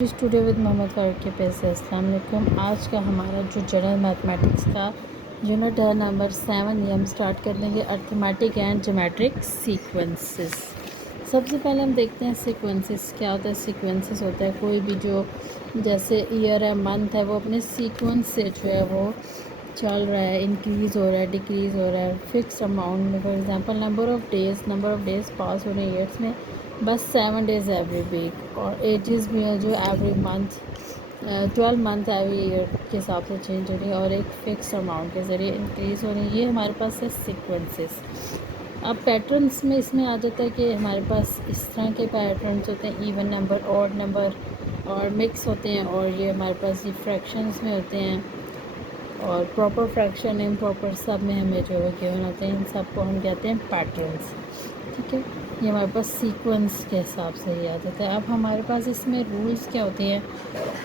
Studio with Mohammad Farooq के पेश है। अस्सलाम वालेकुम। आज का हमारा जो जनरल मैथमेटिक्स का यूनिट है नंबर 7, ये हम स्टार्ट कर देंगे अर्थमेटिक एंड ज्योमेट्रिक सीक्वेंसेस। सबसे पहले हम देखते हैं सीक्वेंसेस क्या होता है। सीक्वेंसेस होता है कोई भी जो जैसे ईयर है, मंथ है, वो अपने सीक्वेंस से जो है वो चल रहा है, इंक्रीज़ हो रहा है, डिक्रीज़ हो रहा है फिक्स अमाउंट में। For example number of days pass हो रहे हैं ईयर्स में बस 7 डेज़ एवरी वीक, और एजेस भी हैं जो every month 12 month every year के हिसाब से चेंज हो रही है और एक फ़िक्स अमाउंट के ज़रिए इंक्रीज़ हो रही है। ये हमारे पास है सीक्वेंसेस। अब पैटर्न्स में इसमें आ जाता है कि हमारे पास इस तरह के पैटर्न्स होते हैं, इवन नंबर, ऑड नंबर और मिक्स होते हैं, और ये हमारे पास ये फ्रैक्शंस में होते हैं, और प्रॉपर फ्रैक्शन, इम्प्रॉपर, सब में हमें जो है गिवन होते हैं। इन सब को हम कहते हैं पैटर्न्स। ठीक है, ये हमारे पास सीक्वेंस के हिसाब से ही आ जाता है। अब हमारे पास इसमें रूल्स क्या होते हैं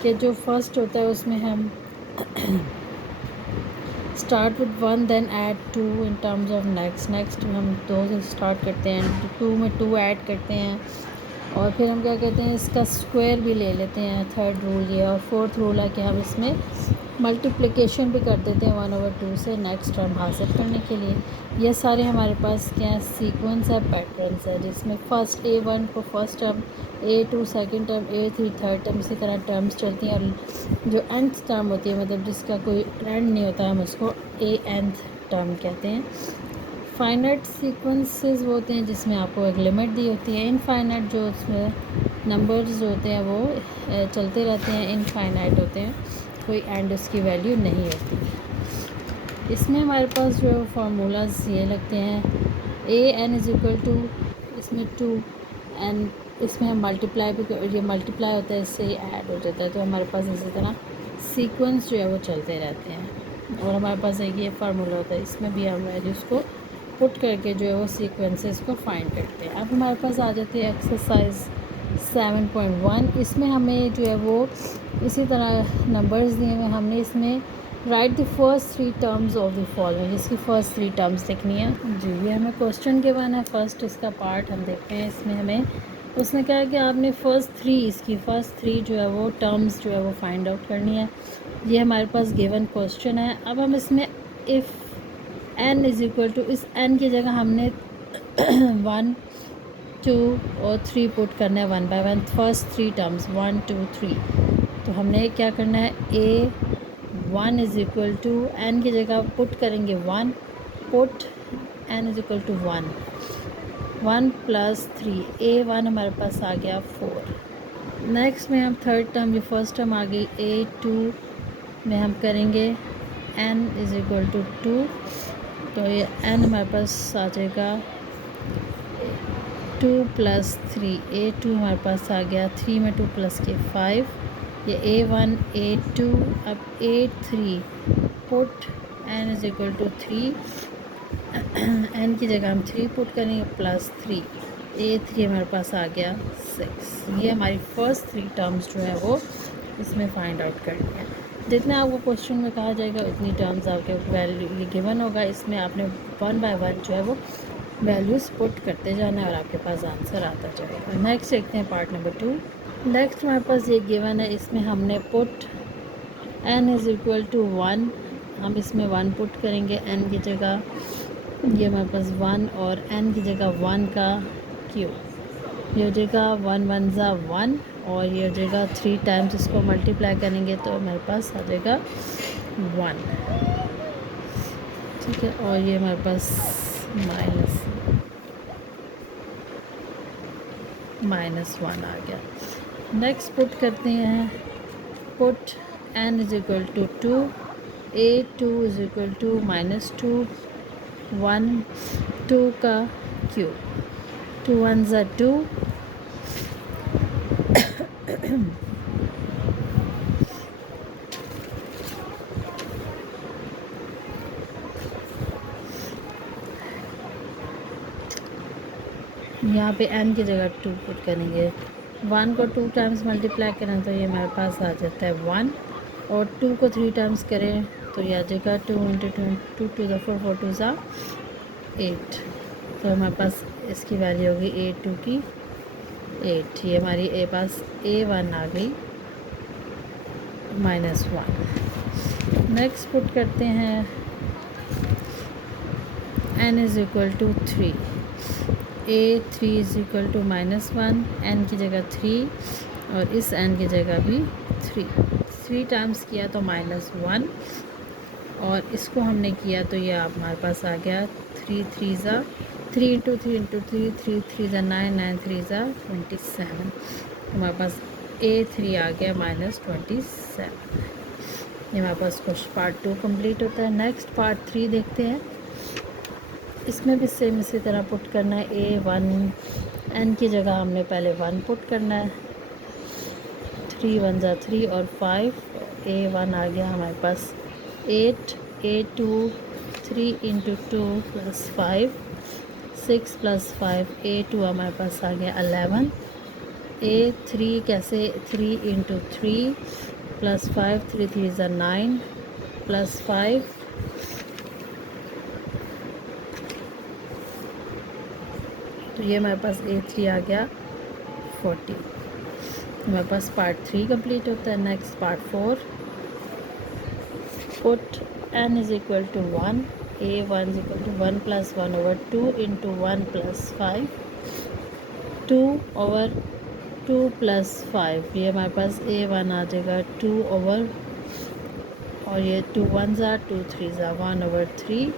कि जो फर्स्ट होता है उसमें हम start with 1 then add 2 in terms of next हम 2 से स्टार्ट करते हैं, 2 में 2 ऐड करते हैं, और फिर हम क्या कहते हैं इसका स्क्वायर भी ले लेते हैं। थर्ड रूल ये, और फोर्थ रूल है कि हम इसमें मल्टीप्लिकेशन भी कर देते हैं 1/2 से नेक्स्ट टर्म हासिल करने के लिए। ये सारे हमारे पास क्या है, सीक्वेंस है, पैटर्न्स है, जिसमें फर्स्ट A1 को first term, A2 second term, A3 third term, इसी तरह टर्म्स चलती हैं। और जो nth टर्म होती है, मतलब जिसका कोई एंड नहीं होता, हम उसको nth टर्म कहते हैं। फाइनाइट सीक्वेंसेस वो होते हैं जिसमें आपको एक लिमिट दी होती है। इनफाइनाइट जो उसमें नंबर्स होते हैं वो चलते रहते हैं, इनफाइनाइट होते हैं, कोई एंड उसकी वैल्यू नहीं होती। इसमें हमारे पास जो फार्मूलाज ये लगते हैं, A(n)=2, इसमें 2n, इसमें हम मल्टीप्लाई भी ये मल्टीप्लाई होता है, इससे ही ऐड हो जाता है। तो हमारे पास इसी तरह सीक्वेंस जो है वो चलते रहते हैं, और हमारे पास एक ये फार्मूला होता है, इसमें भी हम वैल्यूज़ को पुट करके जो है वो सीक्वेंसेस को फाइंड करते हैं। अब हमारे पास आ जाती है एक्सरसाइज 7.1। इसमें हमें जो है वो इसी तरह नंबर्स दिए हुए, हमने इसमें right the first 3 terms of the following, इसकी फ़र्स्ट 3 टर्म्स लिखनी है जी। ये हमें क्वेश्चन के वन है, फर्स्ट इसका पार्ट हम देखते हैं। इसमें हमें उसने कहा कि आपने इसकी फ़र्स्ट 3 जो है वो टर्म्स जो है वो फाइंड आउट करनी है। ये हमारे पास गिवन क्वेश्चन है। अब हम इसमें इफ़ n=, इस n की जगह हमने 1 2 और 3 पुट करना है 1 बाय 1, फर्स्ट 3 टर्म्स 1 2 3। तो हमने क्या करना है, A1 n की जगह पुट करेंगे 1, पुट n=1, 1 + 3, A1 हमारे पास आ गया 4। नेक्स्ट में हम थर्ड टर्म, ये फर्स्ट टर्म आ गई, A2 में हम करेंगे n=2, तो ये n हमारे पास आ जाएगा 2 + 3, A2 हमारे पास आ गया, 3 में 2 + के 5, ये A1 A2। अब A3 पुट n=3, n की जगह हम 3 पुट करेंगे +3, A3 हमारे पास आ गया 6। ये हमारी फ़र्स्ट 3 टर्म्स जो है वो इसमें फाइंड आउट करनी है। जितने आपको क्वेश्चन में कहा जाएगा उतनी टर्म्स आपके वैल्यू ये गिवन होगा, इसमें आपने 1 बाय 1 जो है वो वैल्यूज़ पुट करते जाना है और आपके पास आंसर आता जाएगा। नेक्स्ट देखते हैं पार्ट नंबर 2। नेक्स्ट हमारे पास ये गिवन है, इसमें हमने पुट n=1, हम इसमें 1 पुट करेंगे n की जगह, ये हमारे पास 1, और n की जगह 1 का क्यूब, ये हो जाएगा 1 1 ज़ा 1, और ये हो जाएगा 3 टाइम्स इसको मल्टीप्लाई करेंगे तो हमारे पास आ जाएगा 1। ठीक है, और ये हमारे पास -1 आ गया। नेक्स्ट पुट करते हैं, पुट n=2, A2 -2, 1 2 का क्यूब, 2 1 ज़ा 2, यहाँ पे n की जगह 2 पुट करेंगे, 1 को 2 टाइम्स मल्टीप्लाई करें तो ये हमारे पास आ जाता है 1, और 2 को 3 टाइम्स करें तो ये आ जाएगा 2 × 2 2 × 4 4 2 ज़ा 8। तो हमारे पास इसकी वैल्यू होगी A2 की 8। ये हमारी पास A1 आ गई -1। नेक्स्ट पुट करते हैं n is equal to 3, a3 is equal to -1, n की जगह 3 और इस n की जगह भी 3 टाइम्स किया तो -1 और इसको हमने किया तो ये हमारे पास आ गया 3 3 ज़ा 3 इंटू 3 इंटू 3 3 3 ज़ा 9 9 3 ज़ा 27। हमारे पास a3 आ गया -27। ये हमारे पास क्वेश्चन पार्ट 2 कंप्लीट होता है। नेक्स्ट पार्ट 3 देखते हैं। इसमें भी सेम इसी तरह पुट करना है। a1 n की जगह हमने पहले 1 पुट करना है। 3 1 ज़ा 3 और 5, a1 आ गया हमारे पास 8, a2 3 into 2 plus 5 6 plus 5 a2 हमारे पास आ गया 11, a3 कैसे 3 इंटू 3 प्लस 5 3 3 ज़ा 9 प्लस 5 तो ये हमारे पास a3 आ गया 40। हमारे पास पार्ट 3 कंप्लीट होता है। Next part 4 put n is equal to 1, a1 is equal to 1 plus 1 over 2 into 1 plus 5 2 over 2 plus 5। ये हमारे पास a1 आ जाएगा 2 ओवर और ये 2 1 ज़ा 2 3 ज़ा 1 ओवर 3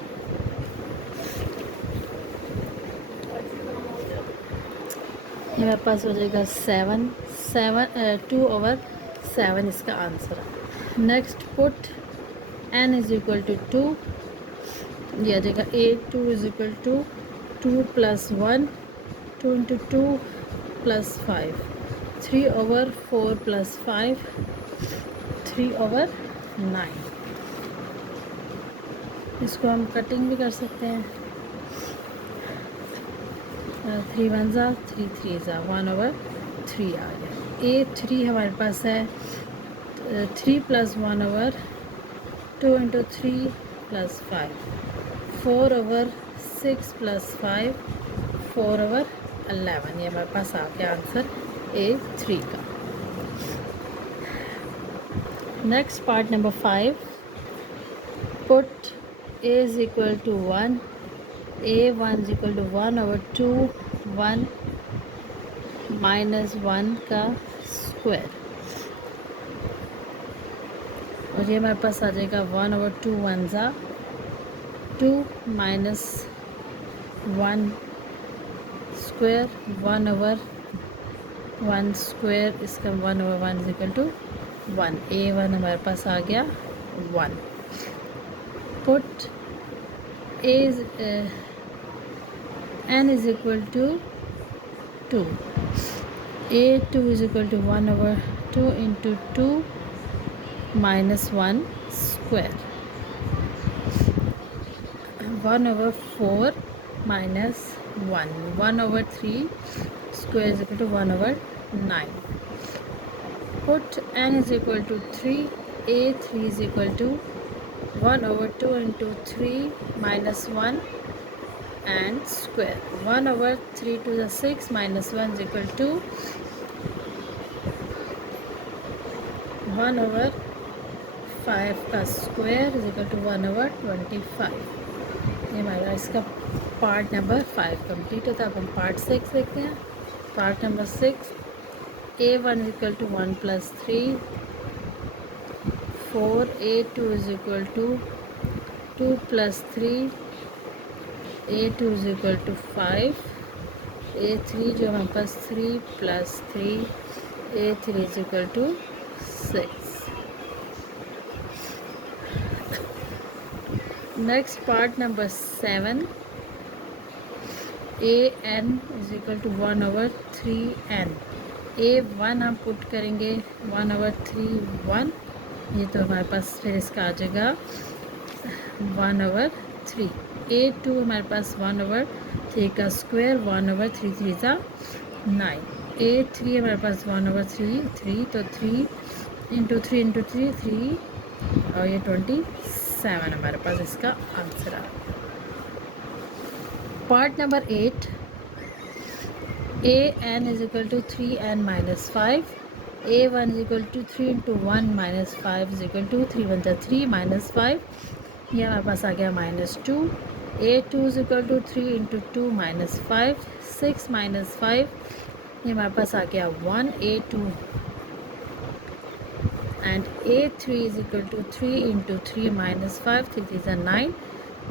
ये मेरे पास हो जाएगा 2 ओवर 7 इसका आंसर है। Next put n is equal to 2, ये आ जाएगा a2 is equal to 2 plus 1 2 into 2 plus 5 3 over 4 plus 5 3 over 9। इसको हम कटिंग भी कर सकते हैं। 3 1 ज़ा 3 3 ज़ा 1 ओवर 3 आ गया। a3 हमारे पास है 3 plus 1 over 2 into 3 plus 5 4 over 6 plus 5 4 over 11। ये हमारे पास आ गया आंसर a3 का। Next part number 5 put a is equal to 1, a1 is equal to 1 over 2 1 minus 1 का स्क्वायर और ये हमारे पास आ जाएगा 1 ओवर 2 1 ज़ा 2 माइनस 1 स्क्वायर 1 ओवर 1 स्क्वायर इसका 1 over 1 is equal to 1। a1 हमारे पास आ गया 1। Put n is equal to 2, a2 is equal to 1 over 2 into 2 minus 1 square 1 over 4 minus 1 over 3 square is equal to 1 over 9। Put n is equal to 3, a3 is equal to 1 over 2 into 3 minus 1 and square 1 over 3 to the 6 minus 1 is equal to 1 over 5 का square is equal to 1 over 25। ये हमारा इसका part number 5 complete होता है। अब हम part 6 देखते हैं। Part number 6 a1 is equal to 1 plus 3 4 a2 is equal to 2 plus 3 a2 is equal to 5 a3 जो हमारे पास 3 plus 3 a3 is equal to 6। Next part number 7 an is equal to 1 over 3n a1 हम put करेंगे 1 over 3 1 ये तो हमारे पास फिर इसका आ जाएगा 1 over 3 a2 हमारे पास 1 over 3 का स्क्वायर 1 over 3 3 ज़ा 9 a3 हमारे पास 1 over 3 तो 3 इंटू 3 इंटू 3 3 और ये 27 हमारे पास इसका आंसर आ गया। Part number 8 an is equal to 3n minus 5 A1 is equal to 3 into 1 minus 5 is equal to 3 one जा 3 माइनस 5, ये हमारे पास आ गया -2। A2 is equal to 3 into 2 minus 5, 6 minus 5, ये हमारे पास आ गया 1। A2 and A3 is equal to 3 into 3 minus 5, 3 is a 9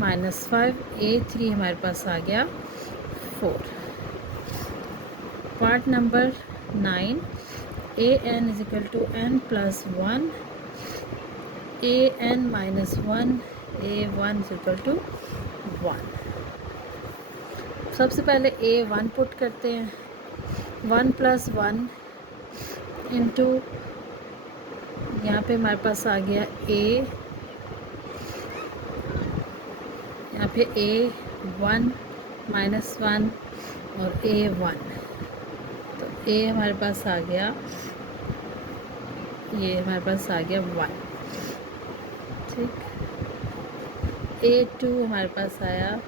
minus 5, A3 हमारे पास आ गया 4। Part number 9, an is equal to n plus 1, an minus 1, a1 is equal to 1। सबसे पहले a1 पुट करते हैं, 1 plus 1 इंटू यहाँ पे हमारे पास आ गया a, यहाँ पे a1 माइनस 1 और a1, तो a हमारे पास आ गया, ये हमारे पास आ गया 1, ठीक। a2 हमारे पास आया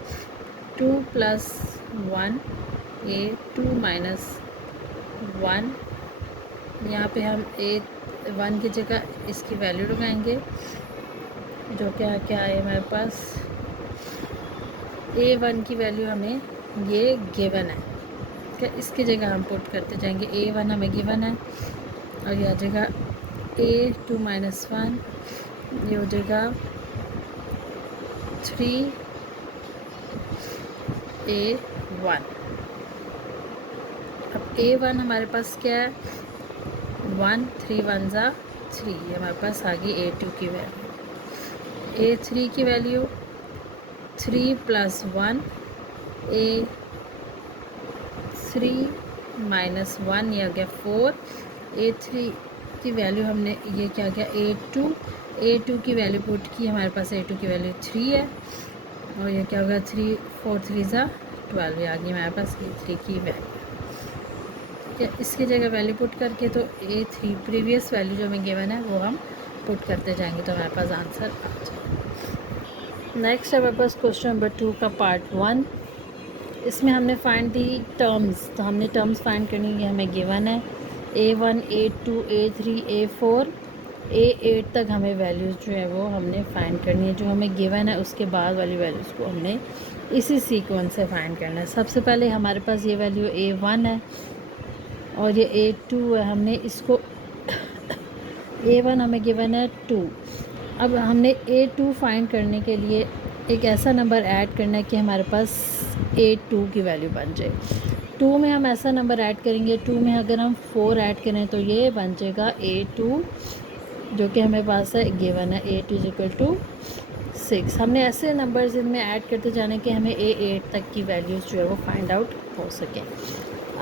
2 प्लस 1, a2 माइनस 1, यहाँ पे हम a1 की जगह इसकी वैल्यू लगाएंगे, जो क्या क्या है हमारे पास a1 की वैल्यू हमें ये गिवन है, क्या इसकी जगह हम पुट करते जाएंगे। a1 हमें गिवन है और यह जगह a2 माइनस 1, ये हो जाएगा 3 a1। अब a1 हमारे पास क्या है 1, 3 1 जा 3, ये हमारे पास आ गई a2 की वैल्यू। a3 की वैल्यू 3 प्लस 1, a3 माइनस 1, ये आ गया 4। a3 की वैल्यू हमने ये क्या गया a2 की वैल्यू पुट की, हमारे पास a2 की वैल्यू 3 है और ये क्या होगा 3 4 3 जा 12, ये आ गई हमारे पास a3 की वैल्यू। क्या इसकी जगह वैल्यू पुट करके तो a3 प्रीवियस वैल्यू जो हमें गिवन है वो हम पुट करते जाएंगे तो हमारे पास आंसर आ जाएगा। नेक्स्ट है हमारे पास क्वेश्चन नंबर 2 का पार्ट 1। इसमें हमने फाइंड दी टर्म्स, तो हमने टर्म्स फाइंड करनी है, हमें गिवन है a1 a2 a3 a4 a8 तक हमें वैल्यूज़ जो है वो हमने फाइंड करनी है, जो हमें गिवन है उसके बाद वाली वैल्यूज़ को हमने इसी सीक्वेंस से फाइंड करना है। सबसे पहले हमारे पास ये वैल्यू a1 है और ये a2 है, हमने इसको a1 हमें गिवन है 2। अब हमने a2 फाइंड करने के लिए एक ऐसा नंबर ऐड करना है कि हमारे पास a2 की वैल्यू बन जाए। 2 में हम ऐसा नंबर ऐड करेंगे, 2 में अगर हम 4 ऐड करें तो ये बन जाएगा a2, जो कि हमें पास है गिवन है a2 इज इक्वल टू 6। हमने ऐसे नंबर्स इनमें ऐड करते जाने कि हमें a8 तक की वैल्यूज़ जो है वो फाइंड आउट हो सके।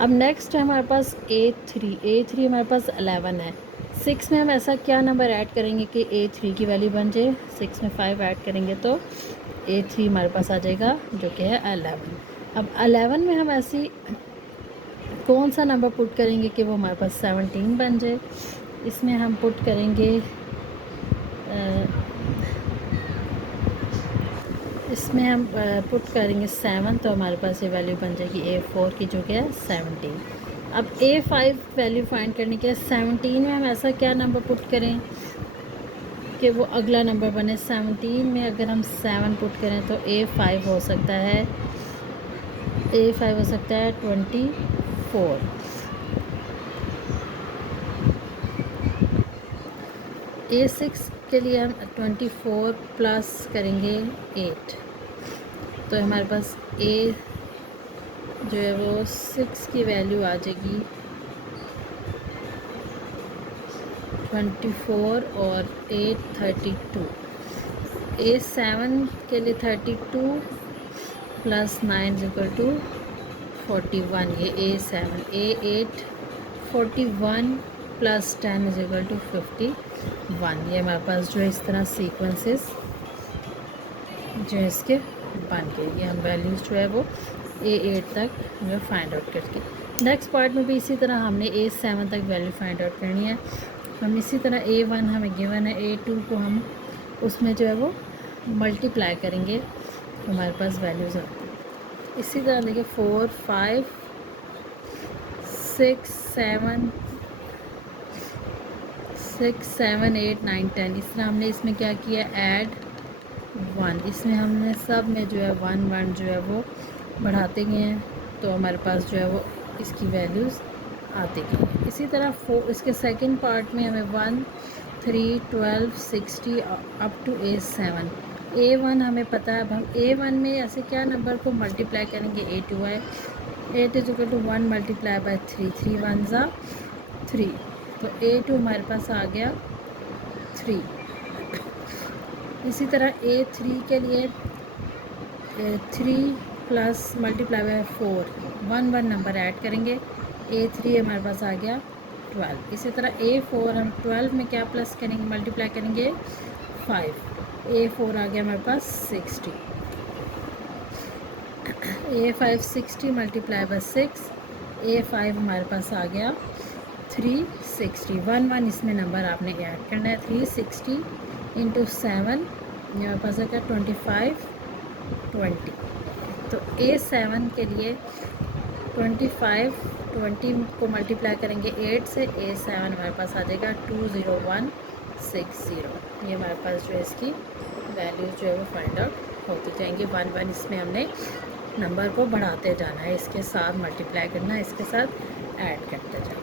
अब नेक्स्ट है हमारे पास a3 हमारे पास 11 है। 6 में हम ऐसा क्या नंबर ऐड करेंगे कि a3 की वैल्यू बन जाए। 6 में 5 ऐड करेंगे तो a3 हमारे पास आ जाएगा, जो कि है 11। अब 11 में हम ऐसी कौन सा नंबर पुट करेंगे कि वो हमारे पास 17 बन जाए। इसमें हम पुट करेंगे इसमें हम पुट करेंगे 7, तो हमारे पास ये वैल्यू बन जाएगी a4 की, जो कि है 17। अब a5 वैल्यू फाइंड करने के लिए 17 में हम ऐसा क्या नंबर पुट करें कि वो अगला नंबर बने। 17 में अगर हम 7 पुट करें तो a5 हो सकता है 24। a6 के लिए हम 24 प्लस करेंगे 8, तो हमारे पास a जो है वो 6 की वैल्यू आ जाएगी 24 और 8 32। a7 के लिए 32 प्लस 9 इक्वल टू 41, ये a7। a8 41 plus 10 is equal to 51। ये हमारे पास जो है इस तरह सीक्वेंसेस जो है इसके बन गए। ये हम वैल्यूज़ जो है वो a8 तक हमें फाइंड आउट करके, नेक्स्ट पार्ट में भी इसी तरह हमने a7 तक वैल्यू फाइंड आउट करनी है। हम इसी तरह a1 हमें गिवन है, a2 को हम उसमें जो है वो मल्टीप्लाई करेंगे तो हमारे पास वैल्यूज़ आती है। इसी तरह देखिए 4 5 6 7 6 7 8 9 10 इस तरह हमने इसमें क्या किया, ऐड 1, इसमें हमने सब में जो है 1 1 जो है वो बढ़ाते गए हैं, तो हमारे पास जो है वो इसकी वैल्यूज़ आती गई। इसी तरह इसके सेकंड पार्ट में हमें 1 3 12 60 अप टू A7, A1 हमें पता है। अब हम A1 में ऐसे क्या नंबर को मल्टीप्लाई करेंगे, A2 है, 8 is equal to 1 multiply by 3, 3 1 ज़ा 3, तो A2 हमारे पास आ गया 3। इसी तरह A3 के लिए 3 plus multiply by 4, 1 1 number add करेंगे, A3 हमारे पास आ गया 12। इसी तरह A4 हम 12 में क्या प्लस करेंगे, मल्टीप्लाई करेंगे 5, A4 आ गया हमारे पास 60, A5 60 मल्टीप्लाई बाई 6, A5 हमारे पास आ गया 360। 1 1 इसमें नंबर आपने ऐड करना है, 360 इंटू 7 मेरे पास है क्या 25 20। तो A7 के लिए 25 20 को मल्टीप्लाई करेंगे 8 से, A7 हमारे पास आ जाएगा 20160। ये हमारे पास जो है इसकी वैल्यूज़ जो है वो फाइंड आउट होती जाएंगी। 1 1 इसमें हमने नंबर को बढ़ाते जाना है, इसके साथ मल्टीप्लाई करना है, इसके साथ ऐड करते जाना है।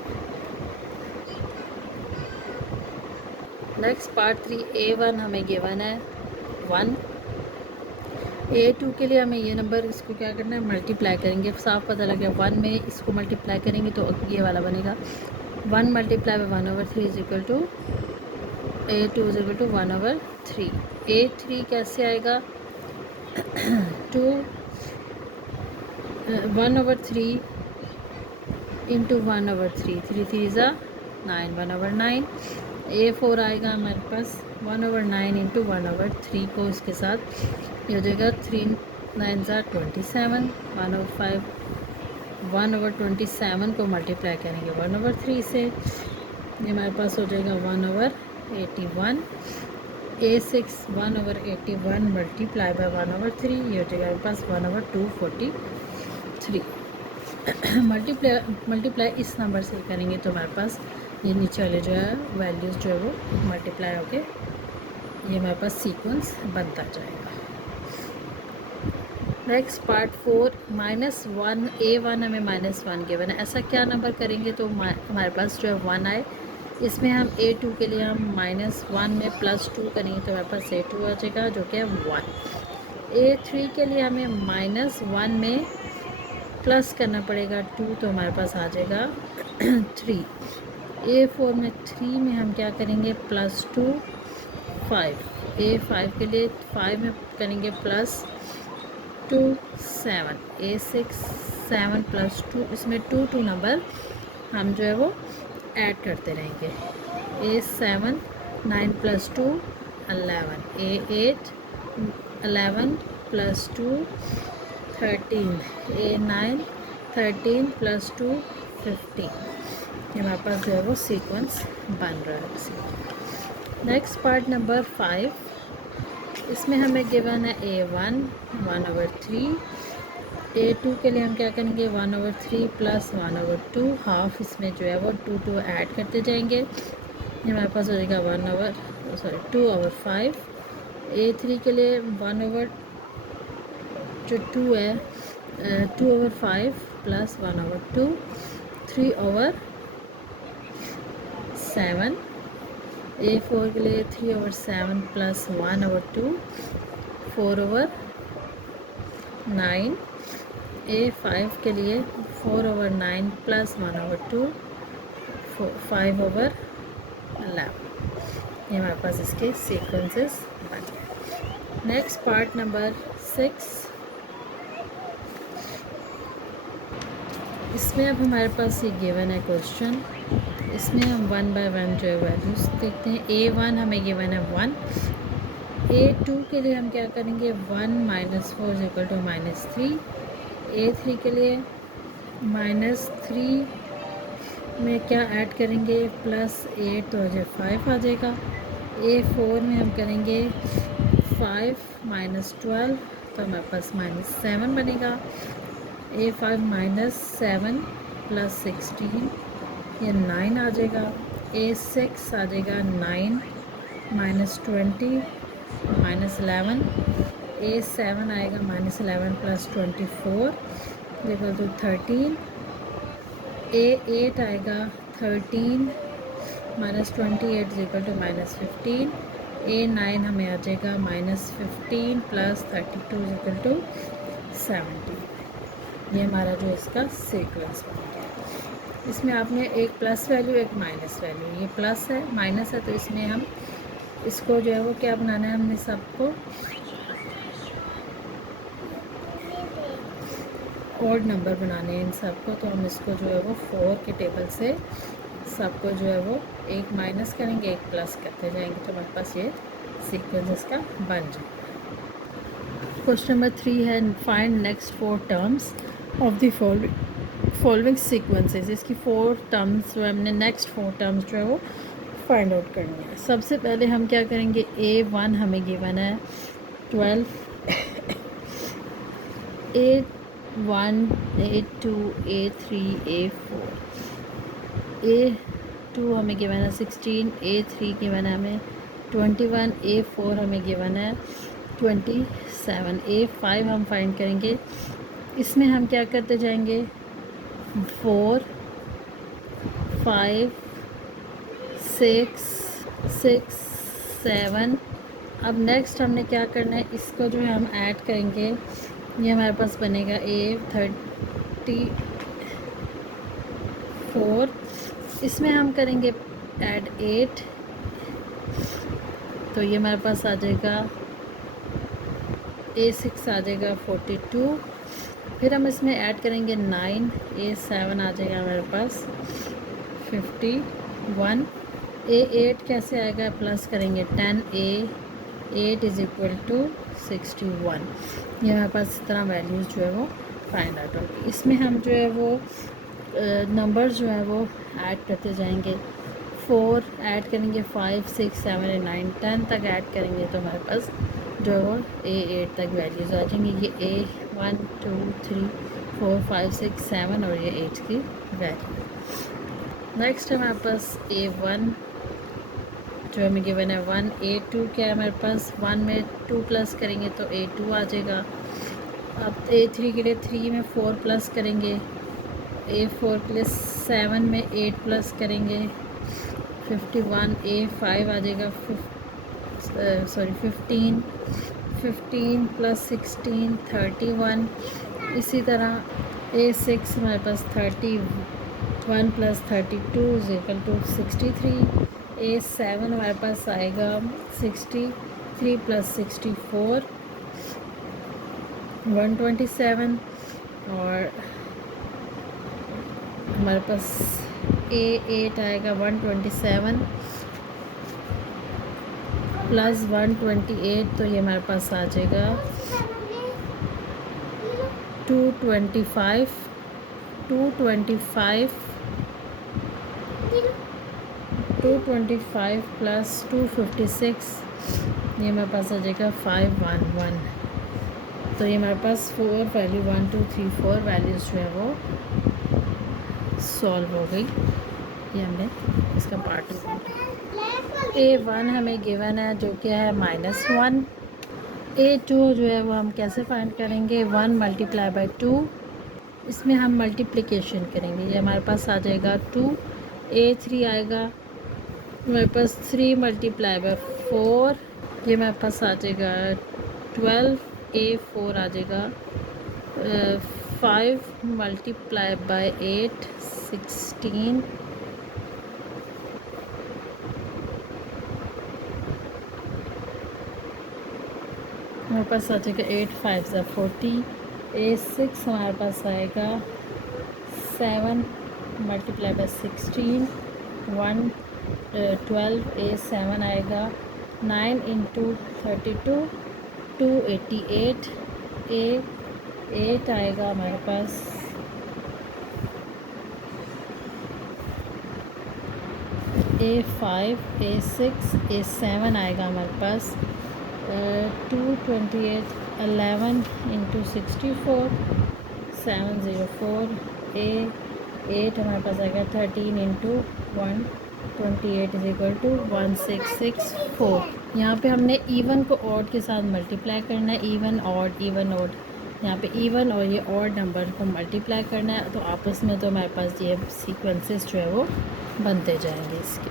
नेक्स्ट पार्ट 3, A1 हमें गिवन है 1, A2 के लिए हमें ये नंबर इसको क्या करना है, मल्टीप्लाई करेंगे। साफ पता लग गया 1 में इसको मल्टीप्लाई करेंगे तो ये वाला बनेगा 1 multiply by 1/3 is equal to A2 is equal to 1/3। A3 कैसे आएगा 2 1/3 इंटू 1/3, 3 3 ज़ा 9, 1/9। A4 आएगा हमारे पास 1/9 इंटू 1/3 को इसके साथ ये हो जाएगा 3 9 ज़ा 27, 1/5 1/27 को मल्टीप्लाई करेंगे 1/3 से, ये हमारे पास हो जाएगा 1/81। A6 1/81 मल्टीप्लाई बाय 1/3, ये हो जाएगा हमारे पास 1/243। मल्टीप्लाई इस नंबर से करेंगे तो हमारे पास ये नीचे वाले जो है वैल्यूज़ जो है वो मल्टीप्लाई होके ये हमारे पास सीक्वेंस बनता जाएगा। नेक्स्ट पार्ट 4, -1, A1 हमें -1 गिवन है, ऐसा क्या नंबर करेंगे तो हमारे पास जो है 1 आए। इसमें हम A2 के लिए हम -1 में +2 करेंगे तो हमारे पास A2 आ जाएगा जो कि है 1। A3 के लिए हमें -1 में प्लस करना पड़ेगा 2 तो हमारे पास आ जाएगा 3। A4 में 3 में हम क्या करेंगे +2 5। A5 के लिए 5 में करेंगे +2 7। A6 7 +2, इसमें 2 2 नंबर हम जो है वो ऐड करते रहेंगे। A7 9 +2 11, A8 11 +2 13, A9 13 +2 15। ये हमारे पास जो है वो सीक्वेंस बन रहा है इसी। नेक्स्ट पार्ट नंबर 5, इसमें हमें गिवन है A1 1/3, A2 के लिए हम क्या करेंगे 1/3 + 1/2 हाफ, इसमें जो है वो 2 2 ऐड करते जाएंगे, ये हमारे पास हो जाएगा 2/5। A3 के लिए 2 है 2/5 + 1/2 3/7। A4 के लिए 3/7 + 1/2 4/9। A5 के लिए 4/9 + 1/2 5/11। ये हमारे पास इसके सीक्वेंसेस बन गए। नेक्स्ट पार्ट नंबर 6, इसमें अब हमारे पास ये गिवन है क्वेश्चन, इसमें हम 1 बाय 1 जो है वैल्यूज देखते हैं। A1 हमें गिवन है 1, A2 के लिए हम क्या करेंगे 1 - 4 = -3, A3 के लिए -3 में क्या ऐड करेंगे +8 तो 5 आ जाएगा। A4 में हम करेंगे 5 - 12 तो हमारे पास -7 बनेगा। A5 -7 + 16 ये 9 आ जाएगा। A6 आ जाएगा 9 माइनस 20 माइनस 11। A7 आएगा -11 प्लस 24 इक्वल टू 13। A8 आएगा 13 माइनस 28 इक्वल टू -15। A9 हमें आ जाएगा -15 प्लस 32 इक्वल टू 70। ये हमारा जो इसका सीक्वेंस बन गया। इसमें आपने एक प्लस वैल्यू एक माइनस वैल्यू, ये प्लस है माइनस है तो इसमें हम इसको जो है वो क्या बनाना है, हमने सबको ऑड नंबर बनाने हैं इन सबको। तो हम इसको जो है वो 4 के टेबल से सबको जो है वो एक माइनस करेंगे एक प्लस करते जाएंगे तो हमारे पास ये सीक्वेंस इसका बन जाएगा। क्वेश्चन नंबर 3 है find next 4 terms of the following sequences. इसकी 4 टर्म्स जो हमने नेक्स्ट 4 टर्म्स जो है वो फाइंड आउट करनी है। सबसे पहले हम क्या करेंगे, A1 हमें गिवन है 12, A1 A2 A3 A4, A2 हमें गिवन है 16, A3 गिवन है हमें 21, A4 हमें गिवन है 27, A5 हम फाइंड करेंगे। इसमें हम क्या करते जाएंगे 4 5 6 6 7। अब नेक्स्ट हमने क्या करना है, इसको जो है हम ऐड करेंगे, ये हमारे पास बनेगा A34। इसमें हम करेंगे ऐड 8 तो ये हमारे पास आ जाएगा A6 आ जाएगा 42। फिर हम इसमें ऐड करेंगे 9, A7 आ जाएगा हमारे पास 51। A8 कैसे आएगा, प्लस करेंगे 10, A8 इज़ इक्वल टू 61। ये हमारे पास इस तरह वैल्यूज़ जो है वो फाइंड आउट होगी। इसमें हम जो है वो नंबर जो है वो ऐड करते जाएंगे। 4 ऐड करेंगे 5 6 7 8 9 10 तक ऐड करेंगे तो हमारे पास जो है वो A8 तक वैल्यूज़ आ जाएंगी। ये A1 2 3 4 5 6 7 और ये 8 की वैल्यू। नेक्स्ट हमारे पास A1 जो हमें गिवन है 1, A2 क्या है हमारे पास 1 में 2 प्लस करेंगे तो A2 आ जाएगा। अब A3 के लिए 3 में 4 प्लस करेंगे, A4 के लिए 7 में 8 प्लस करेंगे 51। A5 आ जाएगा 15 प्लस 16 31। इसी तरह A6 हमारे पास 31 plus 32 is equal to 63। A7 हमारे पास आएगा 63 प्लस 64 127। और हमारे पास A8 आएगा 127 प्लस 128 तो ये हमारे पास आ जाएगा 225 प्लस 256 ये हमारे पास आ जाएगा 511। तो ये हमारे पास 4 वैल्यू 1 2 3 4 वैल्यूज़ जो है वो सॉल्व हो गई। ये हमने इसका पार्ट A1 हमें गिवन है जो क्या है -1। A2 जो है वो हम कैसे फाइंड करेंगे, 1 मल्टीप्लाई बाई 2। इसमें हम मल्टीप्लिकेशन करेंगे, ये हमारे पास आ जाएगा 2। A3 आएगा हमारे पास 3 मल्टीप्लाई बाई 4, ये हमारे पास आ जाएगा 12। A4 आ जाएगा 5 मल्टीप्लाई बाई 8 16। हमारे पास आ जाएगा 8 5 40। A6 हमारे पास आएगा 7 मल्टीप्लाई बाई 16 12। A7 आएगा 9 इंटू 32 288। A8 आएगा हमारे पास A5 A6 A7 आएगा हमारे पास 228 11 इंटू 64 704। A8 हमारे पास आएगा 13 इंटू 1 28 इज इक्वल टू 1664। यहाँ पे हमने इवन को ऑड के साथ मल्टीप्लाई करना है, इवन ऑड यहाँ पे इवन और ये ऑड नंबर को मल्टीप्लाई करना है, तो आपस में तो हमारे पास ये सीक्वेंसेस जो है वो बनते जाएंगे इसके।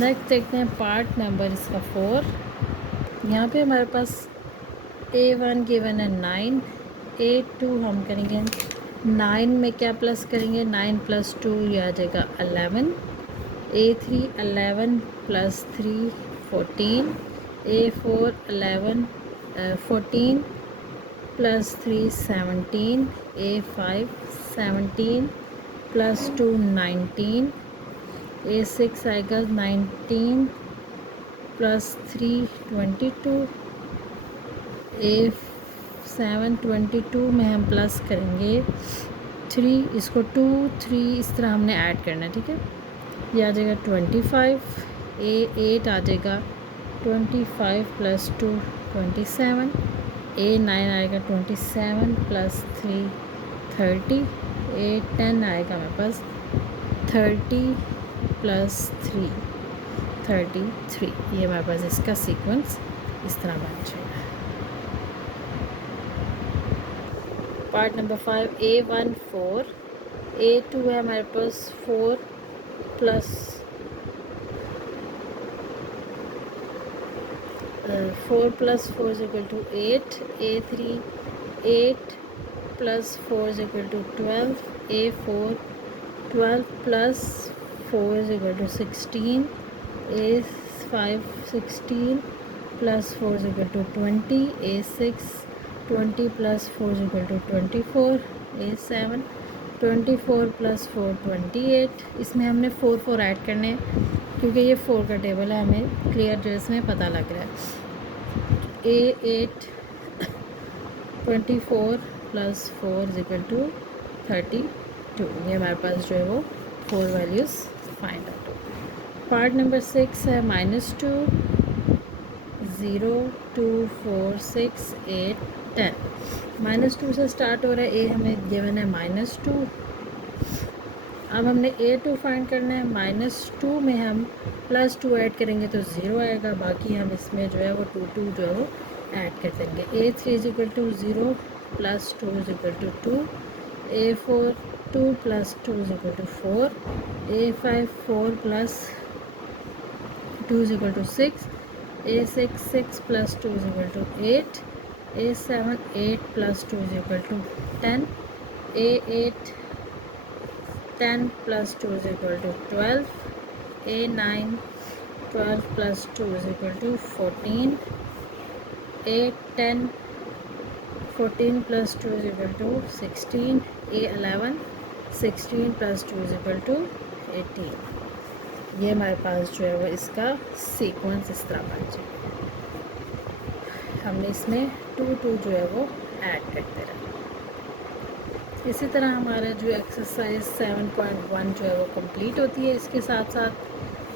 नेक्स्ट देखते हैं पार्ट नंबर इसका 4। यहाँ पे हमारे पास A1 गिवन है 9, A2 हम करेंगे 9 में क्या प्लस करेंगे, 9 + 2 ये आ जाएगा 11, A3 11 + 3 14, A4 11 14 + 3 17, A5 17 + 2 19, A6 आएगा 19 + 3 22, A7 22 में हम प्लस करेंगे 3, इसको 2 3 इस तरह हमने ऐड करना है, ठीक है। ये आ जाएगा 25, A8 आ जाएगा 25 + 2 27, A9 आएगा 27 + 3 30, A10 आएगा मेरे पास 30 + 3 33। ये हमारे पास इसका सीक्वेंस इस तरह बन जाएगा। पार्ट नंबर 5 A1 4, A2 है हमारे पास 4 + 4 + 4 is equal to 8, A3 8 + 4 is equal to 12, A4 12 + 4 is equal to 16, A5 16 + 4 is equal to 20, A6 20 + 4 is equal to 24, A7 24 + 4 28। इसमें हमने 4 4 ऐड करने हैं क्योंकि ये 4 का टेबल है, हमें क्लियर ड्रेस में पता लग रहा है। A8 24 + 4 is equal to 32। ये हमारे पास जो है वो 4 वैल्यूज़ फाइंड आउट हो। पार्ट नंबर 6 है -2 0 2 4 6 8 10। -2 से स्टार्ट हो रहा है, A हमें गिवन है -2। अब हमने A2 फाइंड करना है, -2 में हम +2 ऐड करेंगे तो 0 आएगा, बाकी हम इसमें जो है वो 2 2 जो है वो ऐड कर देंगे। A3 is equal to 0 + 2 is equal to 2, A4 2 + 2 is equal to 4, A5 4 + 2 is equal to 6, A6 6 + 2 is equal to 8, A7 8 + 2 is equal to 10, A8 10 + 2 is equal to 12, A9 12 + 2 is equal to 14, A10 14 + 2 is equal to 16, A11 16 + 2 is equal to 18। ये हमारे पास जो है वो इसका sequence इस तरह बन जाए। हमने इसमें 2 2 जो है वो ऐड करते रहे। इसी तरह हमारा जो एक्सरसाइज 7.1 जो है वो कंप्लीट होती है। इसके साथ साथ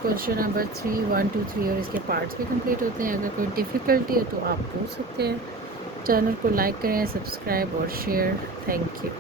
क्वेश्चन नंबर 3 1 2 3 और इसके पार्ट्स भी कंप्लीट होते हैं। अगर कोई डिफ़िकल्टी है तो आप पूछ सकते हैं। चैनल को लाइक करें, सब्सक्राइब और शेयर। Thank you.